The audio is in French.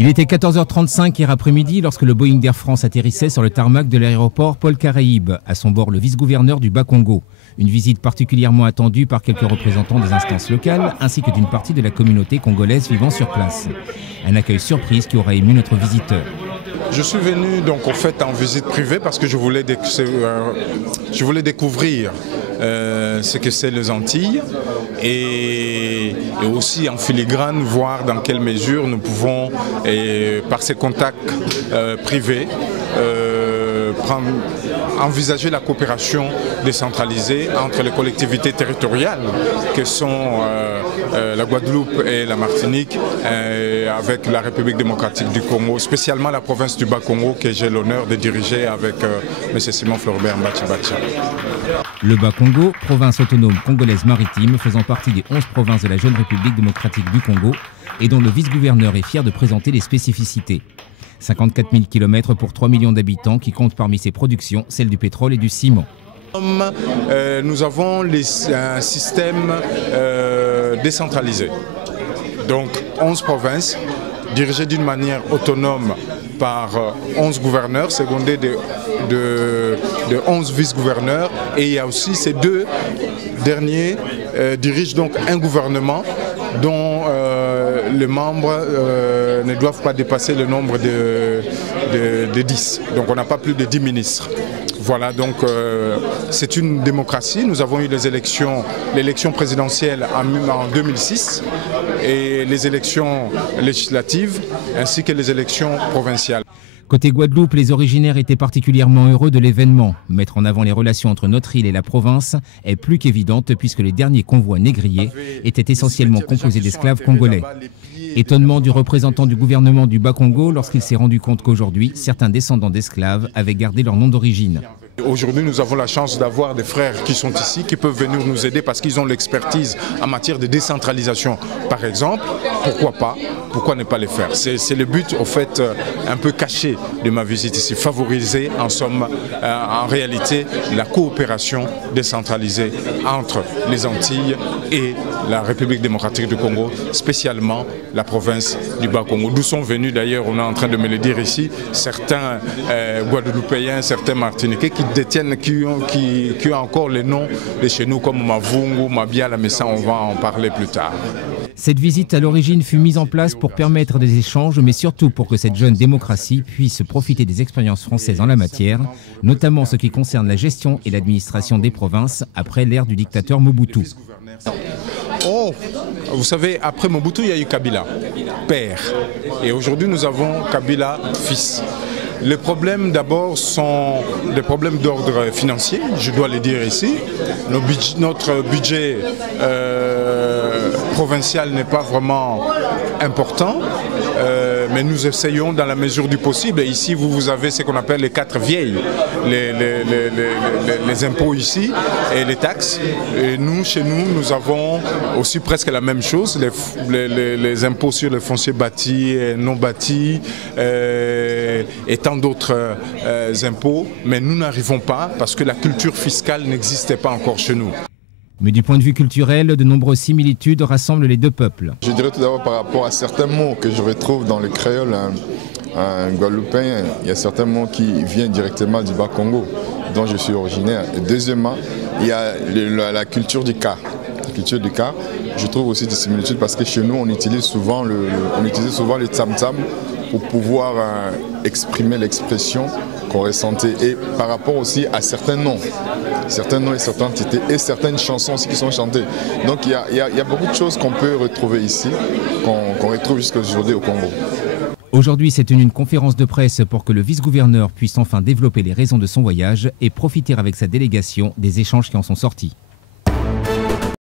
Il était 14h35 hier après-midi lorsque le Boeing d'Air France atterrissait sur le tarmac de l'aéroport Paul Caraïbe. À son bord, le vice-gouverneur du Bas-Congo. Une visite particulièrement attendue par quelques représentants des instances locales ainsi que d'une partie de la communauté congolaise vivant sur place. Un accueil surprise qui aura ému notre visiteur. Je suis venu donc au fait en visite privée parce que je voulais découvrir ce que c'est les Antilles et aussi en filigrane voir dans quelle mesure nous pouvons, par ces contacts privés, envisager la coopération décentralisée entre les collectivités territoriales que sont la Guadeloupe et la Martinique avec la République démocratique du Congo, spécialement la province du Bas-Congo que j'ai l'honneur de diriger avec M. Simon Floribert Mbachi-Bacha. Le Bas-Congo, province autonome congolaise maritime faisant partie des 11 provinces de la jeune République démocratique du Congo et dont le vice-gouverneur est fier de présenter les spécificités. 54 000 km pour 3 millions d'habitants qui comptent parmi ses productions celle du pétrole et du ciment. Nous avons un système décentralisé. Donc 11 provinces dirigées d'une manière autonome par 11 gouverneurs, secondés de 11 vice-gouverneurs. Et il y a aussi ces deux derniers dirigent donc un gouvernement dont les membres ne doivent pas dépasser le nombre de 10. Donc on n'a pas plus de 10 ministres. Voilà, donc c'est une démocratie. Nous avons eu l'élection présidentielle en 2006 et les élections législatives ainsi que les élections provinciales. Côté Guadeloupe, les originaires étaient particulièrement heureux de l'événement. Mettre en avant les relations entre notre île et la province est plus qu'évidente puisque les derniers convois négriers étaient essentiellement composés d'esclaves congolais. Étonnement du représentant du gouvernement du Bas-Congo lorsqu'il s'est rendu compte qu'aujourd'hui, certains descendants d'esclaves avaient gardé leur nom d'origine. Aujourd'hui, nous avons la chance d'avoir des frères qui sont ici, qui peuvent venir nous aider parce qu'ils ont l'expertise en matière de décentralisation. Par exemple, pourquoi pas? Pourquoi ne pas les faire? C'est le but, au fait, un peu caché de ma visite ici. Favoriser, en somme, en réalité, la coopération décentralisée entre les Antilles et la République démocratique du Congo, spécialement la province du Bas-Congo. D'où sont venus, d'ailleurs, on est en train de me le dire ici, certains Guadeloupéens, certains Martiniquais qui détiennent, qui ont encore les noms de chez nous comme Mavungu, Mabiala, mais ça on va en parler plus tard. Cette visite à l'origine fut mise en place pour permettre des échanges, mais surtout pour que cette jeune démocratie puisse profiter des expériences françaises en la matière, notamment ce qui concerne la gestion et l'administration des provinces après l'ère du dictateur Mobutu. Oh, vous savez, après Mobutu, il y a eu Kabila, père. Et aujourd'hui, nous avons Kabila, fils. Les problèmes d'abord sont des problèmes d'ordre financier, je dois le dire ici. Notre budget provincial n'est pas vraiment important, mais nous essayons dans la mesure du possible. Et ici, vous avez ce qu'on appelle les 4 vieilles, les impôts ici et les taxes. Et nous, chez nous, nous avons aussi presque la même chose, les impôts sur les fonciers bâtis et non bâtis, et tant d'autres impôts. Mais nous n'arrivons pas parce que la culture fiscale n'existait pas encore chez nous. Mais du point de vue culturel, de nombreuses similitudes rassemblent les deux peuples. Je dirais tout d'abord par rapport à certains mots que je retrouve dans le créole guadeloupéen, il y a certains mots qui viennent directement du Bas-Congo, dont je suis originaire. Et deuxièmement, il y a la culture du cas. La culture du cas, je trouve aussi des similitudes parce que chez nous, on utilise souvent le tam-tam pour pouvoir exprimer l'expression qu'on ressentait. Et par rapport aussi à certains noms et certaines entités et certaines chansons aussi qui sont chantées. Donc il y a beaucoup de choses qu'on peut retrouver ici, qu'on retrouve jusqu'à aujourd'hui au Congo. Aujourd'hui, c'est une conférence de presse pour que le vice-gouverneur puisse enfin développer les raisons de son voyage et profiter avec sa délégation des échanges qui en sont sortis.